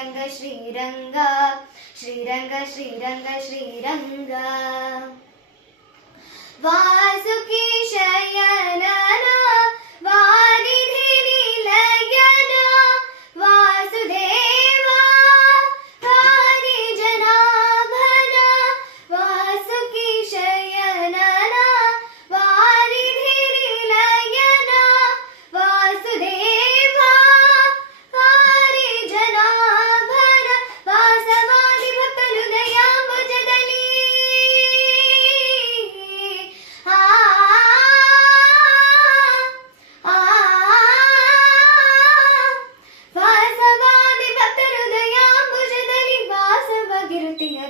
ಶ್ರೀರಂಗ ಶ್ರೀರಂಗ ಶ್ರೀರಂಗ ಶ್ರೀರಂಗ ಶ್ರೀರಂಗ ವಾಸುಕಿ ಶಯನನ ವಾರಿಧಿ ನಿಲಯನ ವಾಸುದೇವ ಹರಿ ಜನಾಭನ ವಾಸುಕಿ ಶಯನನ ವಾರಿಧಿ ನಿಲಯನ ವಾಸುದೇವ ಹರಿ ಜನಾಭನ ವಾಸವಾದಿ ಭಕ್ತ ಹೃದಯಾಂಬುಜದಲ್ಲಿ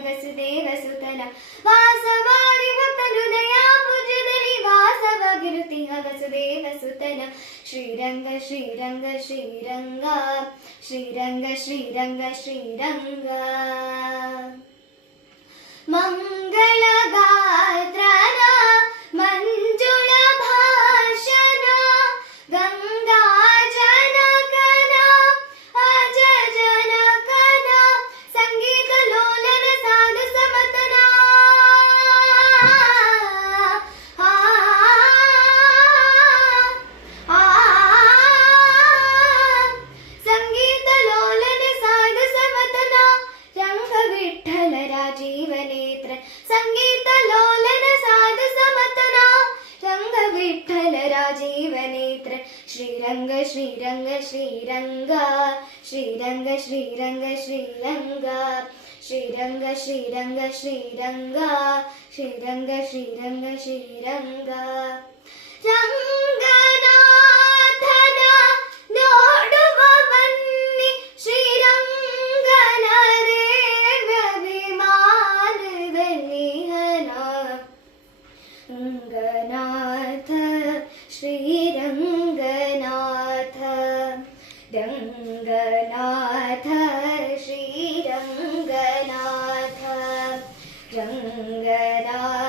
ವಸುದೇವ ಸುತನ ವಾಸವಾದಿ ಭಕ್ತ ಹೃದಯಾಂಬುಜದಲ್ಲಿ ವಾಸವಾಗಿರುತ್ತೀಯ ವಸುದೇವ ಸುತನ ಶ್ರೀರಂಗ ಶ್ರೀರಂಗ ಶ್ರೀರಂಗ ಶ್ರೀರಂಗ ಶ್ರೀರಂಗ ಶ್ರೀರಂಗ ಮಂಗಳ ಗಾತ್ರನ ಮಂಜುಳ ಭಾಷಣ ಗಂಗಾ ಜನಕನ ಅಜ ಜನಕನ ಸಂಗೀತ ಲೋಲನ ಸಾಧು ಸಮತನ ಸಂಗೀತ ಲೋಲನ ಸಾಧು ಸಮತನ ರಂಗ ವಿಠ್ಠಲ ರಾಜೀವ ನೇತ್ರ ಸಂಗೀತ ಲೋಲನ ಸಾಧು ಸಮತನ ರಂಗ ವಿಠ್ಠಲ ರಾಜೀವ ನೇತ್ರ ಶ್ರೀರಂಗ ಶ್ರೀರಂಗ ಶ್ರೀರಂಗ ಶ್ರೀರಂಗ ಶ್ರೀರಂಗ ಶ್ರೀರಂಗ ಶ್ರೀರಂಗ ಶ್ರೀರಂಗ ಶ್ರೀರಂಗ ಶ್ರೀರಂಗ ಶ್ರೀರಂಗ ಶ್ರೀರಂಗ ರಂಗನಾಥನ ನೋಡುವ ಬನ್ನಿ ಶ್ರೀರಂಗನ ರೇವ ವಿಮಾನದಲ್ಲಿಹನ ರಂಗನಾಥ ಶ್ರೀರಂಗನಾಥ ರಂಗನಾಥ ಶ್ರೀರಂಗನಾಥ ರಂಗನಾಥ